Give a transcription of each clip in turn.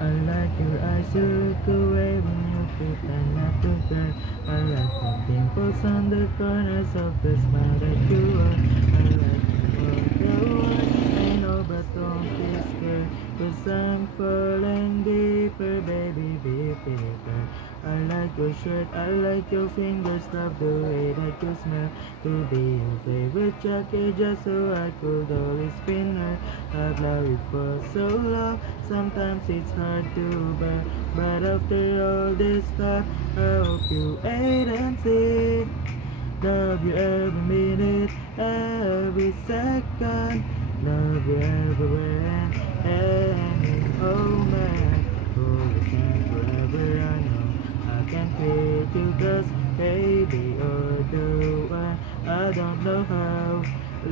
I like your eyes, you look away when you pretend not to care. I like the dimples on the corners of the smile that you are. I like all the words I know, but don't be scared, 'cause I'm falling deeper, baby, deeper. I like your shirt, I like your fingers, love the way that you smell. To be your favorite jacket just so I could always spin her. I've loved you for so long, sometimes it's hard to bear. But after all this time, I hope you wait and see. Love you every minute, every second. Love you everywhere and any moment. Always and forever, I know I can quit you, 'cause baby, you're the one. I don't know how.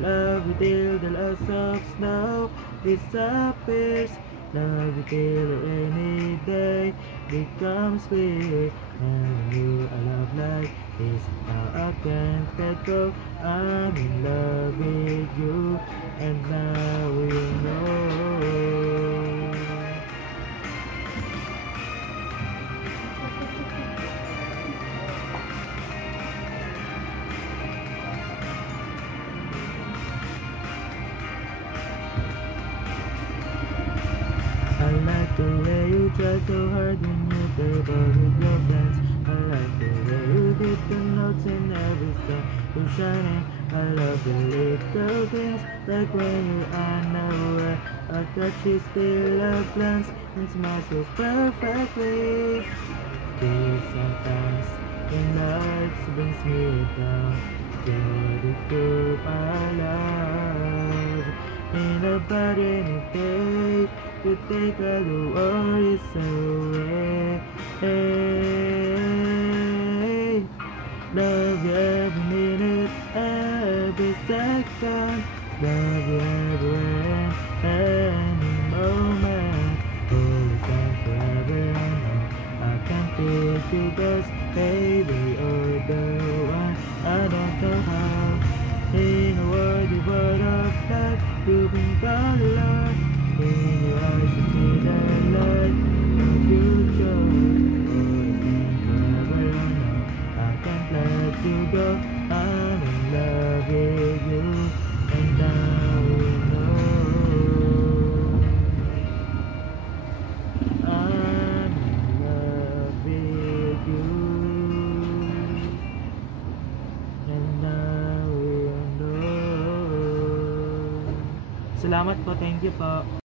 Love you till the last of snow disappears. Love you till a rainy day becomes clear. And you a love like this, now I can't let go. I'm in love with you, and now you know. I like the way you try so hard when you play ball with your friends. I like the way you hit the notes in every song you're shining. I love the little things, like when you're unaware. I touch you still a glance and smile so perfectly. Till sometimes in life brings me down. You're the group I love. In about any day to take all the worries away. Hey, love you every minute, every second. Love you everywhere, any moment. Always and forever, I know I can't quit you, 'cause baby, you're the one. I don't know how. In a world devoid of light, you bring color. In your eyes, you see the light of future. Always and forever, I know I can't let you go. I'm in love with you, and now you know. I'm in love with you, and now you know. Salamat po, thank you po.